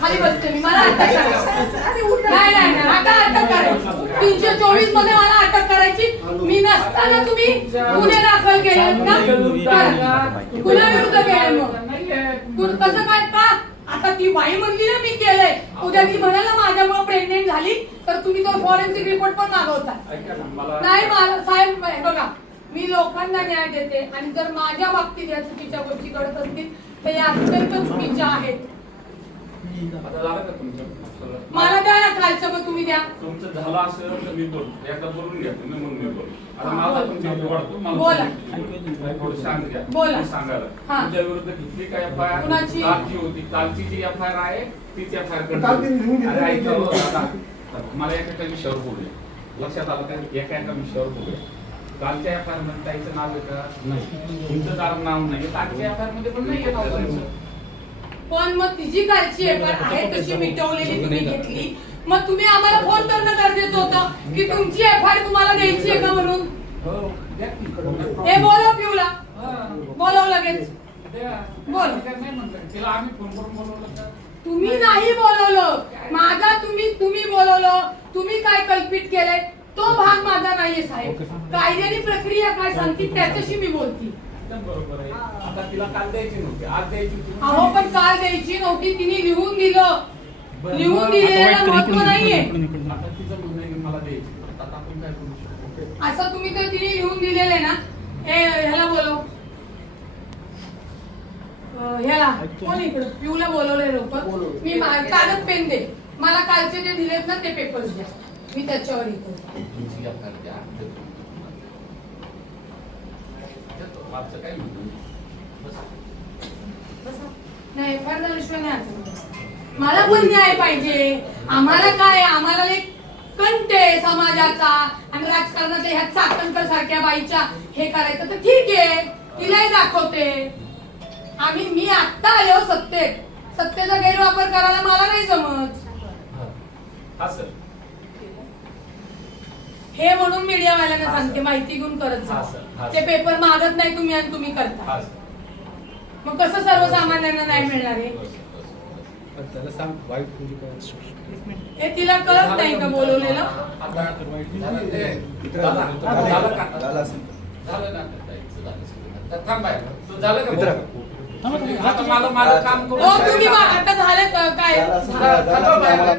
खाली बसते मी. मला अटक करा नाही नाही नाही. आता अटक करायची. तीनशे चोवीसमध्ये मला अटक करायची. मी नसताना तुम्ही गुन्हे दाखल केले ना. गुन्हा विरुद्ध केले मग. तू कसं काय? का आता ती बाई म्हणली ना मी केलंय. उद्या ती म्हणाल ना माझ्यामुळे प्रेग्नेंट झाली तर तुम्ही तो फॉरेन्सिक रिपोर्ट पण मागवता. नाही मला साहेब बघा. मी लोकांना न्याय देते आणि जर माझ्या बाबतीत या चुकीच्या गोष्टी घडत असतील तर या अत्यंत चुकीच्या आहेत. आता का? मला द्या ना खालचं मग तुम्ही द्या. तुमचं झालं असेल तर मी बोलतो एकदा बोलून घ्या तुम्ही मग मी बोलतो आता माझा तुमच्या इथे वाढतो मला बोला. तुम्ही थोडं शांत घ्या. बोला. मी सांगायला. हा. तुमच्या विरुद्ध किती काय एफ आय कुणाची? कालची होती. कालची जी एफ आय आर आहे तीच एफ आय काल ती लिहून घेतली. मला एका एका विषयावर बोलूया. लक्षात आलं का? एका एका विषयावर बोलूया. कालच्या एफ आय आरमध्ये ताईचं नाव आहे का नाही. तुमचं नाव नाव नाही. कालच्या एफ आय आरमध्ये पण नाही. ताईचं. पण मग तिची कालची एफआर आहे तशी मिटवलेली तुम्ही घेतली मग तुम्ही आम्हाला फोन करणं गरजेचं होतं की तुमची एफआयआर तुम्हाला द्यायची आहे का म्हणून हो. हे बोलव पिऊला हा. बोलव लगेच. बोल. काय नाही म्हणताय. तिला आम्ही फोन करून बोलवलं का? तुम्ही नाही बोलवलं माझा तुम्ही तुम्ही बोलवलं तुम्ही काय कल्पित केलंय तो भाग माझा नाहीये साहेब कायद्याने प्रक्रिया काय सांगते त्याच्याशी मी बोलती एकदम बरोबर आहे. आता तिला काल द्यायची नव्हती आज द्यायची होती. अहो पण काल द्यायची नव्हती तिने लिहून दिलं. लिहून दिलेलं महत्त्व नाहीये. आता तिचं म्हणणं आहे की मला द्यायची. आता आपण काय करू शकतो? असं तुम्ही तर तिने लिहून दिलेलं आहे ना. ए ह्याला बोलव. ह्याला. कोण इकडं? पिऊला बोलवलंय लोक मी मा- कागद पेन दे. मला कालचे जे दिलेत ना ते पेपर्स द्या. मी त्याच्यावर हे करते. तुमची एफ आय आर द्या. देतो. देतो. मागचं काय म्हणणं नाही. आता. मला पण न्याय पाहिजे. आम्हाला काय? आम्हाला एक कंट आहे समाजाचा. आणि राजकारणाच्या ह्या चाकणकर सारख्या बाईच्या हे करायचं तर ठीक आहे. तिलाही दाखवते. आम्ही मी आत्ता आले सत्तेत. सत्तेचा गैरवापर करायला मला नाही जमत. हा सर. हे म्हणून मीडियावाल्यांना सांगते माहिती घेऊन करत हा, सर. जा हा, ते सर. पेपर मागत नाही तुम्ही आणि तुम्ही करता. हा मग कसं सर्वसामान्यांना नाही मिळणार आहे बस, बस. त्याला सांग वाईट म्हणजे काय? हे तिला कळत नाही का बोलवलेलं? मला काम हो तुम्ही आता झालं का- काय? झालं.